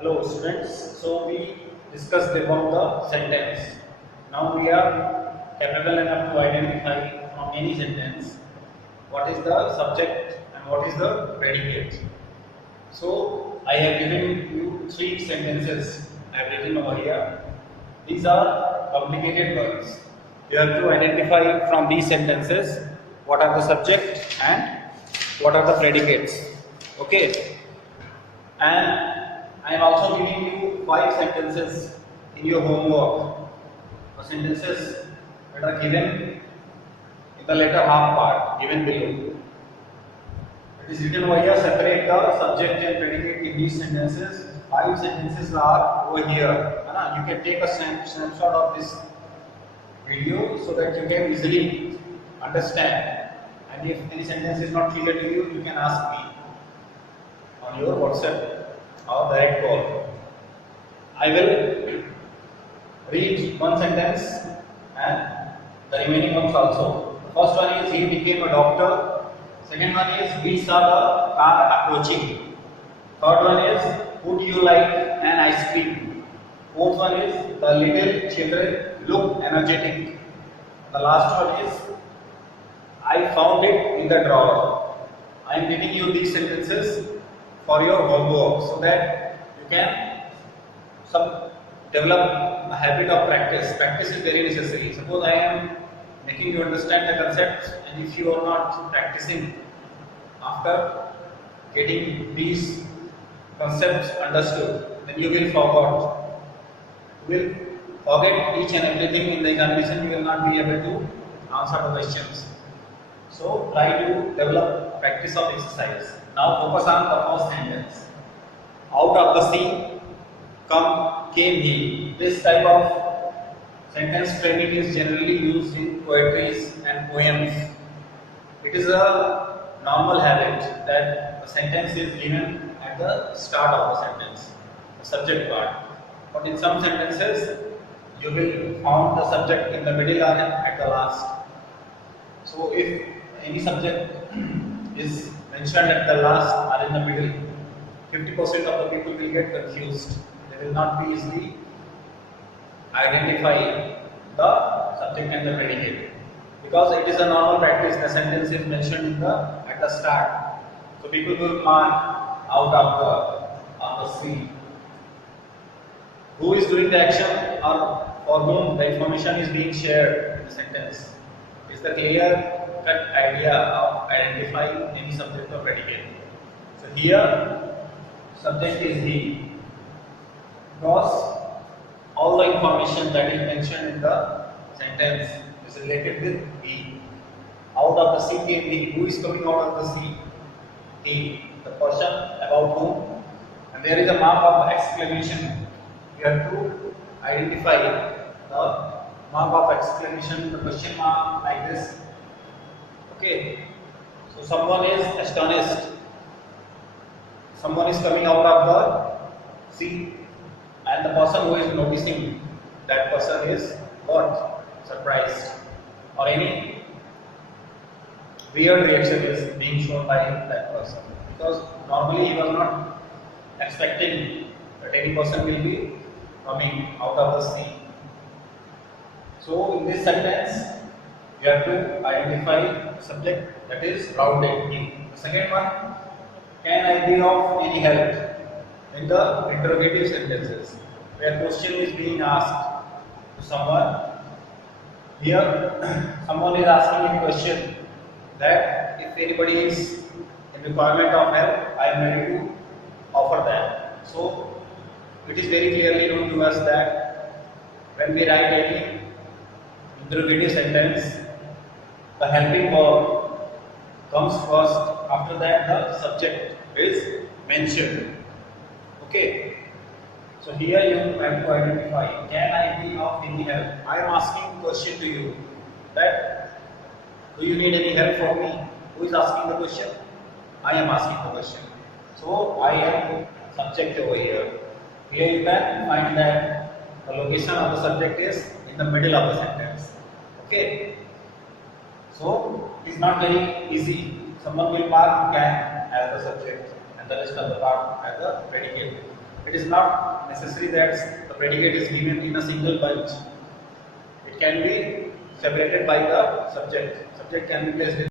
Hello students, so we discussed about the sentence. Now we are capable enough to identify from any sentence what is the subject and what is the predicate. So I have given you three sentences I have written over here. These are complicated words. You have to identify from these sentences what are the subject and what are the predicates. Okay, and I am also giving you five sentences in your homework. The sentences that are given in the latter half part given below. It is written over here, separate the subject and predicate in these sentences. Five sentences are over here. You can take a snapshot of this video so that you can easily understand. And if any sentence is not clear to you, you can ask me on your WhatsApp or direct call. I will read one sentence and the remaining ones also. The first one is he became a doctor. Second one is we saw the car approaching. Third one is would you like an ice cream? Fourth one is the little children look energetic. The last one is I found it in the drawer. I am giving you these sentences for your homework so that you can develop a habit of practice. Practice is very necessary. Suppose I am making you understand the concepts, and if you are not practicing after getting these concepts understood, then you will forget. You will forget each and everything in the examination. You will not be able to answer the questions. So try to develop practice of exercise. Now focus on the first sentence. Out of the sea came he. This type of sentence framing is generally used in poetries and poems. It is a normal habit that the sentence is given at the start of the sentence, the subject part. But in some sentences, you will find the subject in the middle or at the last. So if any subject is mentioned at the last or in the middle, 50% of the people will get confused. They will not be easily identify the subject and the predicate, because it is a normal practice. The sentence is mentioned at the start, so people will mark out of the sea. Who is doing the action or for whom the information is being shared in the sentence is the clear-cut idea of identifying any subject or predicate. So here, subject is he, because all the information that is mentioned in the sentence is related with he. Out of the sea came he. Who is coming out of the sea? He, the person about whom. And there is a mark of exclamation. You have to identify the mark of exclamation, the question mark like this. Okay. So someone is astonished. Someone is coming out of the sea, and the person who is noticing, that person is what? Surprised. Or any weird reaction is being shown by that person, because normally he was not expecting that any person will be coming out of the sea. So in this sentence, you have to identify the subject, that is rounded. The second one, can I be of any help? In the interrogative sentences, where question is being asked to someone. Here, someone is asking a question that if anybody is in requirement of help, I am ready to offer them. So it is very clearly known to us that when we write any interrogative sentence, the helping verb comes first. After that, the subject is mentioned. Okay. So here you have to identify, can I be of any help? I am asking a question to you that do you need any help from me? Who is asking the question? I am asking the question. So I am subject over here. Here you can find that the location of the subject is in the middle of the sentence. Okay. So it is not very easy. Someone will mark can as the subject and the rest of the part as the predicate. It is not necessary that the predicate is given in a single bunch. It can be separated by the subject. Subject can be placed in